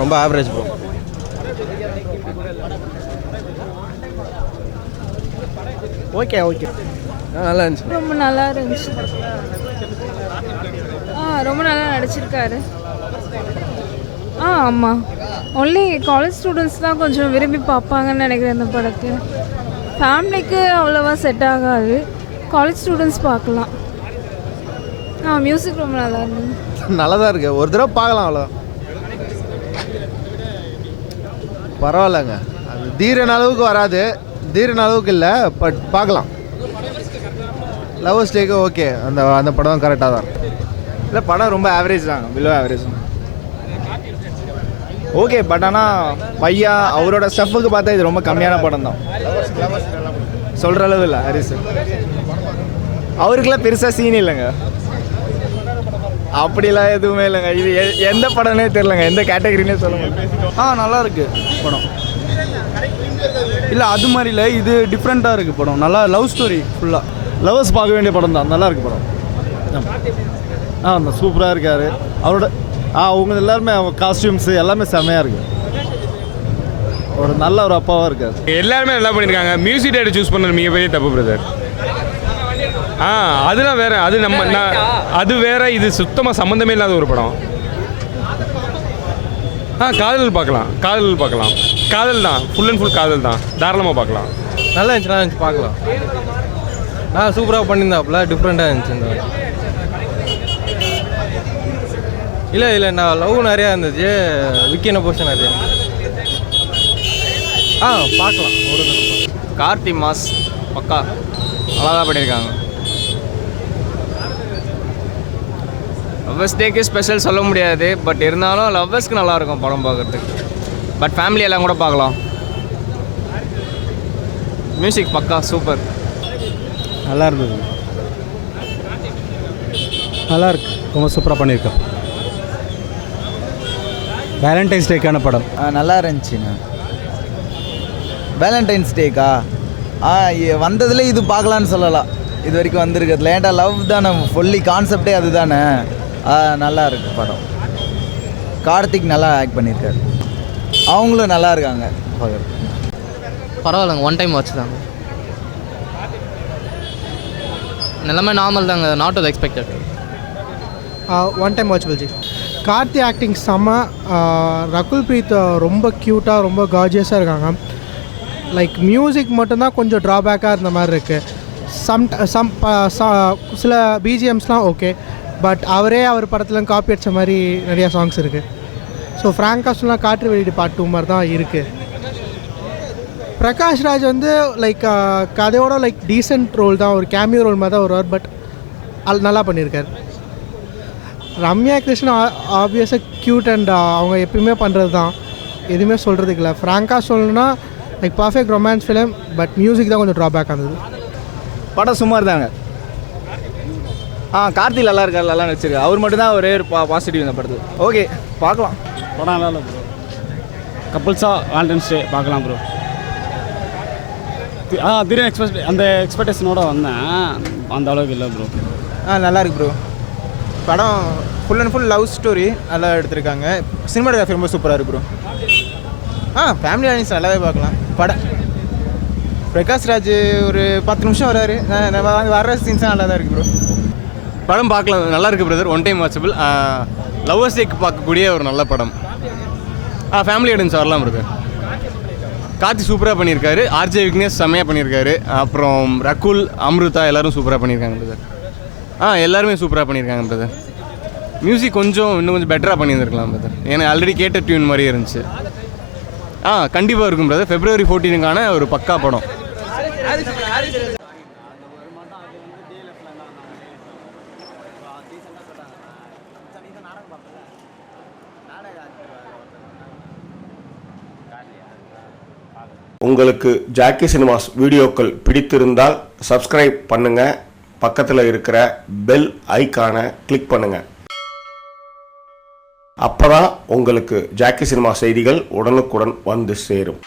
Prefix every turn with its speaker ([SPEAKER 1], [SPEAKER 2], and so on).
[SPEAKER 1] ரொம்ப average bro okay okay நல்லா இருந்துச்சு.
[SPEAKER 2] ரொம்ப நல்லா இருந்துச்சு. ஆ ரொம்ப நல்லா நடிச்சிருக்காரு. ஆ ஆமாம் ஒன்லி காலேஜ் ஸ்டூடெண்ட்ஸ் தான் கொஞ்சம் விரும்பி பார்ப்பாங்கன்னு நினைக்கிறேன் இந்த படத்தை. ஃபேமிலிக்கு அவ்வளோவா செட் ஆகாது. காலேஜ் ஸ்டூடெண்ட்ஸ் பார்க்கலாம். ஆ மியூசிக் ரொம்ப நல்லா இருந்தது
[SPEAKER 1] நல்லா தான் இருக்கு. ஒரு தடவை பார்க்கலாம் அவ்வளோதான் பரவாயில்லைங்க. அது தீரன் அளவுக்கு வராது. தீரன் அளவுக்கு இல்லை பட் பார்க்கலாம். லவ் ஸ்டேக்கு ஓகே அந்த அந்த படம் கரெக்டாக தான்.
[SPEAKER 3] இல்லை படம் ரொம்ப ஆவரேஜ் தான். பிலோ ஆவரேஜ் தான் ஓகே பட் ஆனால் பையா அவரோட ஸ்டஃப்புக்கு பார்த்தா இது ரொம்ப கம்மியான படம் தான் சொல்கிற அளவு இல்லை ஹரிஸ் அவருக்கெல்லாம் பெருசாக சீன் இல்லைங்க. அப்படிலாம் எதுவுமே இல்லைங்க. இது எந்த படம்னே தெரிலங்க எந்த கேட்டகரினே சொல்லுங்க.
[SPEAKER 4] ஆ நல்லா இருக்கு படம். இல்லை அது மாதிரி இல்லை. இது டிஃப்ரெண்ட்டாக இருக்கு படம். நல்லா லவ் ஸ்டோரி ஃபுல்லாக
[SPEAKER 1] லவர்ஸ் பார்க்க வேண்டிய படம் தான். நல்லா இருக்கு படம். ஆ அந்த சூப்பராக இருக்காரு. அவரோட ஆ அவங்க எல்லாருமே காஸ்டியூம்ஸ் எல்லாமே செம்மையாக இருக்கு. ஒரு நல்ல ஒரு அப்பாவாக இருக்காரு.
[SPEAKER 5] எல்லாருமே நல்லா பண்ணியிருக்காங்க மியூசிக் டேரக்டர் சூஸ் பண்ணது மிகப்பெரிய தப்பு பிரதர் ஆ அதெல்லாம் வேற. அது நம்ம நான் அது வேற. இது சுத்தமாக சம்மந்தமே இல்லாத ஒரு படம். ஆ காதல் பார்க்கலாம். காதல் பார்க்கலாம். காதல் தான். ஃபுல் அண்ட் ஃபுல் காதல் தான். தாராளமாக பார்க்கலாம்.
[SPEAKER 1] நல்லா இருந்துச்சு நல்லா இருந்துச்சு பார்க்கலாம். ஆ சூப்பராக பண்ணியிருந்தாப்புல. டிஃப்ரெண்ட்டாக இருந்துச்சு இந்த இல்லை இல்லை நான் லவ் நிறையா இருந்துச்சு. விக்கின போர்ஷன் நிறையா. ஆ பார்க்கலாம். ஒரு
[SPEAKER 3] கார்த்தி மாஸ் பக்கா. நல்லா தான் பண்ணியிருக்காங்க. லவ்வர்ஸ் டேக்கு ஸ்பெஷல் சொல்ல முடியாது பட் இருந்தாலும் லவ்வர்ஸ்க்கு நல்லா இருக்கும் படம் பார்க்குறதுக்கு. பட் ஃபேமிலி எல்லாம் கூட பார்க்கலாம். மியூசிக் பக்கா சூப்பர்
[SPEAKER 1] நல்லா இருந்தது நல்லா இருக்கு ரொம்ப சூப்பராக பண்ணியிருக்கோம் வேலண்டைன்ஸ் டேக்கான படம்.
[SPEAKER 6] நல்லா இருந்துச்சுங்க வேலண்டைன்ஸ் டேக்கா ஆ வந்ததுல இது பார்க்கலான்னு சொல்லலாம். இது வரைக்கும் வந்திருக்கிறதுல ஏன்டா லவ் தானே ஃபுல்லி கான்செப்டே அதுதானே? நல்லா இருக்கு படம். கார்த்திக் நல்லா ஆக்ட் பண்ணியிருக்காரு. அவங்களும் நல்லா இருக்காங்க.
[SPEAKER 7] பரவாயில்லைங்க ஒன் டைம் வாட்ச் தாங்க எல்லாமே நார்மல் தாங்க நாட் அது எக்ஸ்பெக்டட்
[SPEAKER 8] ஒன் டைம் வாட்சபிள் ஜி கார்த்தி ஆக்டிங் செம்ம ரகுல் பிரீத் ரொம்ப க்யூட்டாக ரொம்ப கார்ஜியஸாக இருக்காங்க. லைக் மியூசிக் மட்டும்தான் கொஞ்சம் ட்ராபேக்காக இருந்த மாதிரி இருக்குது சம் சம் சில பிஜிஎம்ஸ்லாம் ஓகே பட் அவரே அவர் படத்தில் காப்பி அடித்த மாதிரி நிறையா சாங்ஸ் இருக்குது ஸோ ஃப்ராங்காக சொன்னால் காற்று வெளியீடு பாட்டு மாதிரி தான் இருக்குது பிரகாஷ் ராஜ் வந்து லைக் கதையோட லைக் டீசென்ட் ரோல் தான் ஒரு கேமியோ ரோல் மாதிரி தான் வருவார் பட் அது நல்லா பண்ணியிருக்கார். ரம்யா கிருஷ்ணன் ஆப்வியஸாக க்யூட் அண்ட் அவங்க எப்பயுமே பண்ணுறது தான். எதுவுமே சொல்கிறதுக்கு இல்லை. ஃப்ராங்காக சொல்லணும்னா like perfect romance film but music தான் கொஞ்சம் ட்ராபேக் ஆனது.
[SPEAKER 3] படம் சுமார் தாங்க ஆ கார்த்தி நல்லா இருக்கார் நல்லா நடிச்சிருக்காரு. அவர் மட்டும்தான் ஒரே ஒரு பா பாசிட்டிவ் இந்த படத்துக்கு ஓகே பார்க்கலாம்.
[SPEAKER 4] படம் நல்லா இல்லை ப்ரோ கப்புள்ஸாக வேலண்டைன்ஸ் டே பார்க்கலாம் ப்ரோ ஆ திடீர்னு எக்ஸ்பெக்ட் அந்த எக்ஸ்பெக்டேஷனோட வந்தேன். அந்த அளவுக்கு இல்லை ப்ரோ
[SPEAKER 1] ஆ நல்லா இருக்கு ப்ரோ படம் full and full love story நல்லா எடுத்திருக்காங்க. சினிமாட்டோகிராஃபி ரொம்ப சூப்பராக இருக்கு ப்ரோ ஆ ஃபேமிலி ஆடியன்ஸ் நல்லாவே பார்க்கலாம். படம் பிரகாஷ் ராஜ் ஒரு பத்து நிமிஷம் வராரு. வாங்க வர்ற சீன்ஸ் நல்லா தான் இருக்கு ப்ரோ
[SPEAKER 5] படம் பார்க்கலாம். நல்லா இருக்கு brother one time watchable lovers டேக்கு பார்க்கக்கூடிய ஒரு நல்ல படம். ஆ ஃபேமிலி ஆடியன்ஸ் வரலாம் பிரதர் கார்த்தி சூப்பராக பண்ணியிருக்காரு. ஆர்ஜே விக்னேஷ் செம்மையாக பண்ணியிருக்காரு. அப்புறம் ரகுல் அம்ருதா எல்லாரும் சூப்பராக பண்ணியிருக்காங்க பிரதர் ஆ எல்லாருமே சூப்பராக பண்ணியிருக்காங்க பிரதர் மியூசிக் கொஞ்சம் இன்னும் கொஞ்சம் பெட்டராக பண்ணியிருந்துருக்கலாம் பிரதர் ஏன்னா ஆல்ரெடி கேட்ட டியூன் மாதிரியே இருந்துச்சு. ஆ கண்டிப்பாக இருக்கும் பிரதர் ஃபெப்ரவரி ஃபோர்டீனுக்கான ஒரு பக்கா படம்.
[SPEAKER 9] உங்களுக்கு ஜாக்கி சினிமாஸ் வீடியோக்கள் பிடித்திருந்தால் சப்ஸ்கிரைப் பண்ணுங்க. பக்கத்தில் இருக்கிற பெல் ஐக்கானை கிளிக் பண்ணுங்க. அப்பதான் உங்களுக்கு ஜாக்கி சினிமா செய்திகள் உடனுக்குடன் வந்து சேரும்.